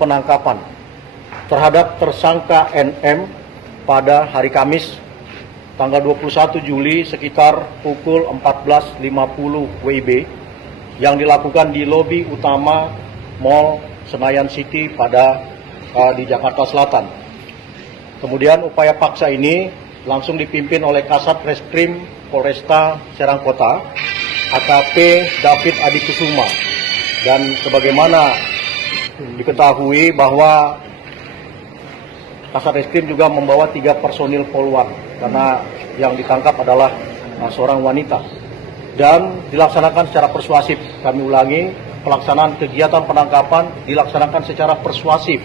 penangkapan terhadap tersangka NM pada hari Kamis tanggal 21 Juli sekitar pukul 14.50 WIB yang dilakukan di lobi utama Mall Senayan City di Jakarta Selatan. Kemudian upaya paksa ini langsung dipimpin oleh Kasat Reskrim Polresta Serang Kota, AKP David Adi Kusuma. Dan sebagaimana diketahui bahwa Kasat Reskrim juga membawa 3 personil Polwan karena yang ditangkap adalah seorang wanita. Dan dilaksanakan secara persuasif. Kami ulangi, pelaksanaan kegiatan penangkapan dilaksanakan secara persuasif.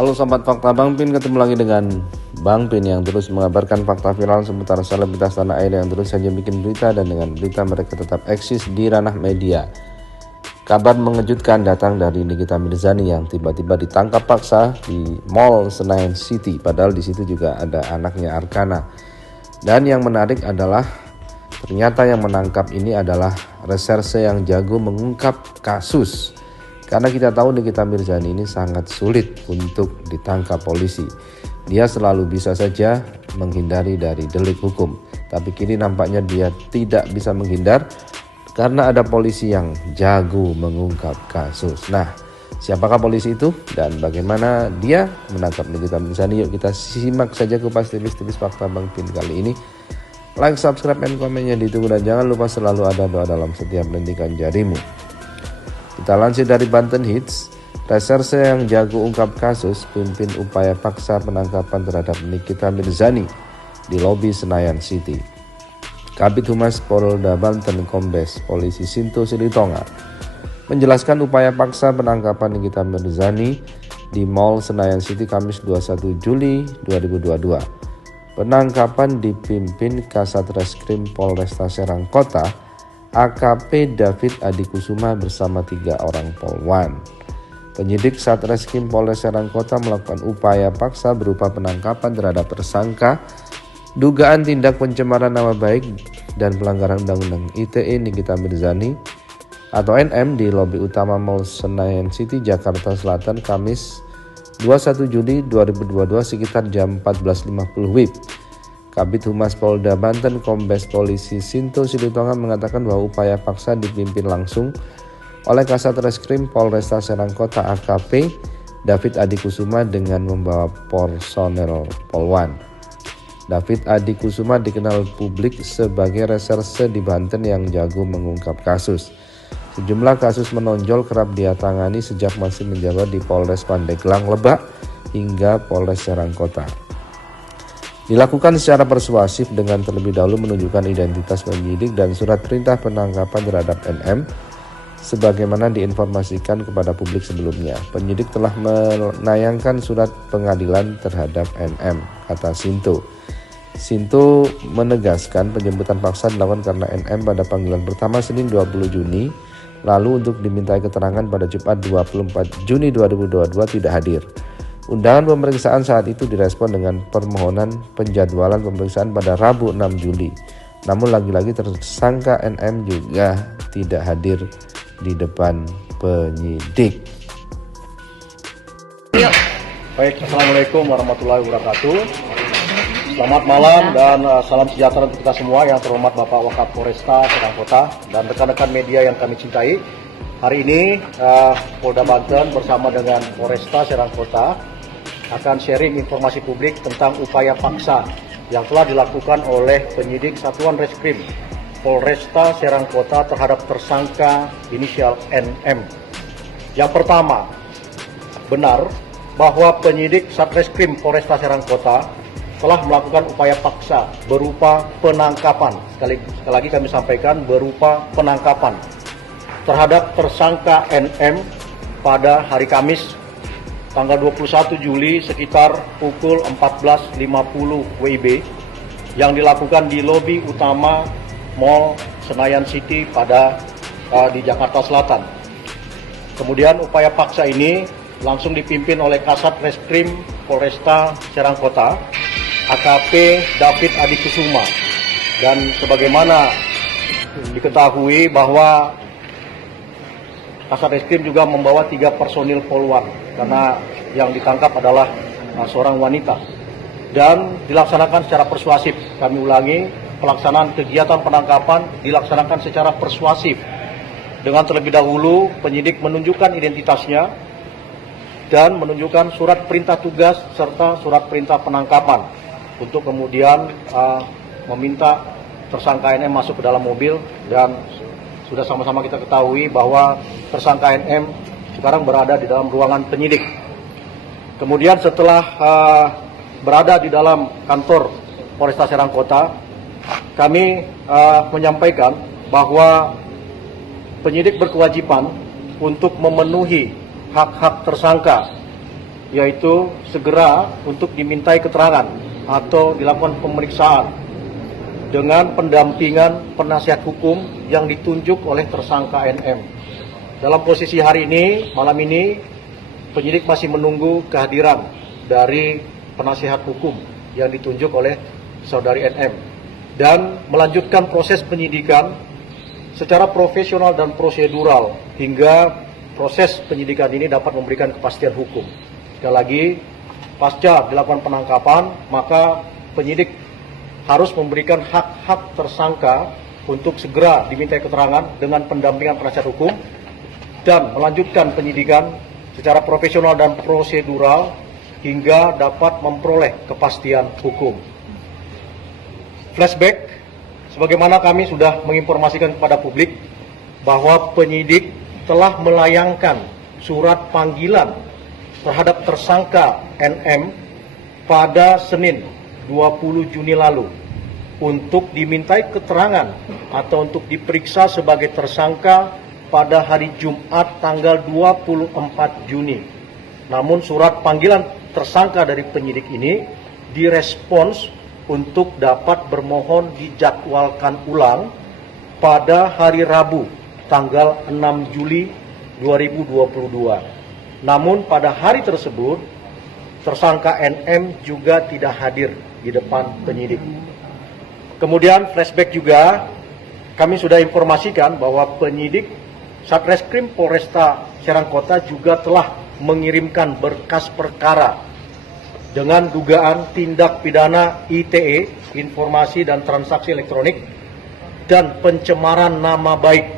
Halo Sobat Fakta Bang Pin, ketemu lagi dengan Bang Pin yang terus mengabarkan fakta viral seputar selebritas tanah air yang terus saja bikin berita, dan dengan berita mereka tetap eksis di ranah media. Kabar mengejutkan datang dari Nikita Mirzani yang tiba-tiba ditangkap paksa di Mall Senayan City, padahal di situ juga ada anaknya Arkana. Dan yang menarik adalah ternyata yang menangkap ini adalah reserse yang jago mengungkap kasus. Karena kita tahu Nikita Mirzani ini sangat sulit untuk ditangkap polisi. Dia selalu bisa saja menghindari dari delik hukum. Tapi kini nampaknya dia tidak bisa menghindar karena ada polisi yang jago mengungkap kasus. Nah, siapakah polisi itu dan bagaimana dia menangkap Nikita Mirzani? Yuk kita simak saja kupas tipis-tipis fakta Bang Pin kali ini. Like, subscribe, dan komennya ditunggu, dan jangan lupa selalu ada doa dalam setiap lendikan jarimu. Kita lansir dari Banten Hits, reserse yang jago ungkap kasus pimpin upaya paksa penangkapan terhadap Nikita Mirzani di lobi Senayan City. Kabid Humas Polda Banten Kombes Polisi Sinto Silitonga menjelaskan upaya paksa penangkapan Nikita Mirzani di Mall Senayan City Kamis 21 Juli 2022. Penangkapan dipimpin Kasat Reskrim Polresta Serang Kota, AKP David Adi Kusuma bersama 3 orang Polwan. Penyidik Satreskrim Polres Serang Kota melakukan upaya paksa berupa penangkapan terhadap tersangka dugaan tindak pencemaran nama baik dan pelanggaran Undang-Undang ITE Nikita Mirzani atau NM di lobi utama Mall Senayan City, Jakarta Selatan, Kamis 21 Juli 2022 sekitar jam 14.50 WIB. Kabid Humas Polda Banten Kombes Polisi Sinto Silitonga mengatakan bahwa upaya paksa dipimpin langsung oleh Kasat Reskrim Polresta Serang Kota AKP David Adi Kusuma dengan membawa personel Polwan. David Adi Kusuma dikenal publik sebagai reserse di Banten yang jago mengungkap kasus. Sejumlah kasus menonjol kerap dia tangani sejak masih menjabat di Polres Pandeglang, Lebak hingga Polres Serang Kota. Dilakukan secara persuasif dengan terlebih dahulu menunjukkan identitas penyidik dan surat perintah penangkapan terhadap NM sebagaimana diinformasikan kepada publik sebelumnya. Penyidik telah menayangkan surat pengadilan terhadap NM, kata Sinto. Sinto menegaskan penjemputan paksa dilakukan karena NM pada panggilan pertama Senin 20 Juni lalu untuk dimintai keterangan pada Jumat 24 Juni 2022 tidak hadir. Undangan pemeriksaan saat itu direspon dengan permohonan penjadwalan pemeriksaan pada Rabu 6 Juli. Namun lagi-lagi tersangka NM juga tidak hadir di depan penyidik. Baik, Assalamualaikum warahmatullahi wabarakatuh. Selamat malam dan salam sejahtera untuk kita semua, yang terhormat Bapak Wakapolresta Serang Kota dan rekan-rekan media yang kami cintai. Hari ini Polda Banten bersama dengan Polresta Serang Kota akan sharing informasi publik tentang upaya paksa yang telah dilakukan oleh penyidik Satuan Reskrim Polresta Serang Kota terhadap tersangka inisial NM. Yang pertama, benar bahwa penyidik Satreskrim Polresta Serang Kota telah melakukan upaya paksa berupa penangkapan. Sekali lagi kami sampaikan, berupa penangkapan terhadap tersangka NM pada hari Kamis tanggal 21 Juli sekitar pukul 14.50 WIB yang dilakukan di lobi utama Mall Senayan City di Jakarta Selatan. Kemudian upaya paksa ini langsung dipimpin oleh Kasat Reskrim Polresta Serang Kota, AKP David Adi Kusuma. Dan sebagaimana diketahui bahwa Kasat Reskrim juga membawa 3 personil Polwan, karena yang ditangkap adalah seorang wanita. Dan dilaksanakan secara persuasif. Kami ulangi, pelaksanaan kegiatan penangkapan dilaksanakan secara persuasif. Dengan terlebih dahulu penyidik menunjukkan identitasnya dan menunjukkan surat perintah tugas serta surat perintah penangkapan untuk kemudian meminta tersangka NM masuk ke dalam mobil. Dan sudah sama-sama kita ketahui bahwa tersangka NM sekarang berada di dalam ruangan penyidik. Kemudian setelah berada di dalam kantor Polresta Serang Kota, kami menyampaikan bahwa penyidik berkewajiban untuk memenuhi hak-hak tersangka, yaitu segera untuk dimintai keterangan atau dilakukan pemeriksaan dengan pendampingan penasihat hukum yang ditunjuk oleh tersangka NM. Dalam posisi hari ini, malam ini, penyidik masih menunggu kehadiran dari penasihat hukum yang ditunjuk oleh saudari NM dan melanjutkan proses penyidikan secara profesional dan prosedural hingga proses penyidikan ini dapat memberikan kepastian hukum. Sekali lagi, pasca dilakukan penangkapan, maka penyidik harus memberikan hak-hak tersangka untuk segera dimintai keterangan dengan pendampingan penasihat hukum dan melanjutkan penyidikan secara profesional dan prosedural hingga dapat memperoleh kepastian hukum. Flashback, sebagaimana kami sudah menginformasikan kepada publik bahwa penyidik telah melayangkan surat panggilan terhadap tersangka NM pada Senin 20 Juni lalu untuk dimintai keterangan atau untuk diperiksa sebagai tersangka pada hari Jumat tanggal 24 Juni. Namun surat panggilan tersangka dari penyidik ini direspons untuk dapat bermohon dijadwalkan ulang pada hari Rabu tanggal 6 Juli 2022. Namun pada hari tersebut tersangka NM juga tidak hadir di depan penyidik. Kemudian flashback juga, kami sudah informasikan bahwa penyidik Satreskrim Polresta Serang Kota juga telah mengirimkan berkas perkara dengan dugaan tindak pidana ITE, informasi dan transaksi elektronik, dan pencemaran nama baik,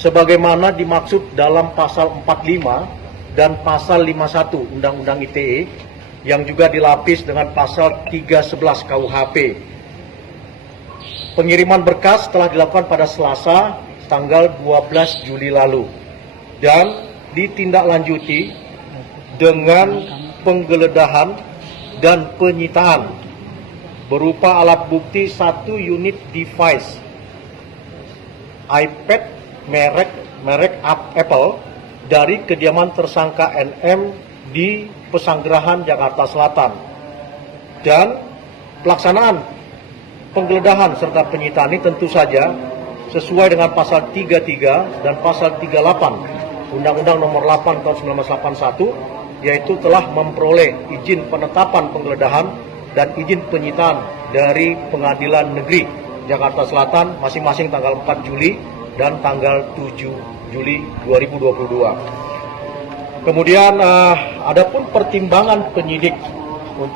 sebagaimana dimaksud dalam pasal 45 dan pasal 51 Undang-Undang ITE, yang juga dilapis dengan pasal 311 KUHP. Pengiriman berkas telah dilakukan pada Selasa, tanggal 12 Juli lalu, dan ditindaklanjuti dengan penggeledahan dan penyitaan berupa alat bukti 1 unit device iPad merek Apple dari kediaman tersangka NM di Pesanggerahan, Jakarta Selatan. Dan pelaksanaan penggeledahan serta penyitaan ini tentu saja sesuai dengan pasal 33 dan pasal 38 Undang-Undang Nomor 8 Tahun 1981, yaitu telah memperoleh izin penetapan penggeledahan dan izin penyitaan dari Pengadilan Negeri Jakarta Selatan masing-masing tanggal 4 Juli dan tanggal 7 Juli 2022. Kemudian adapun pertimbangan penyidik untuk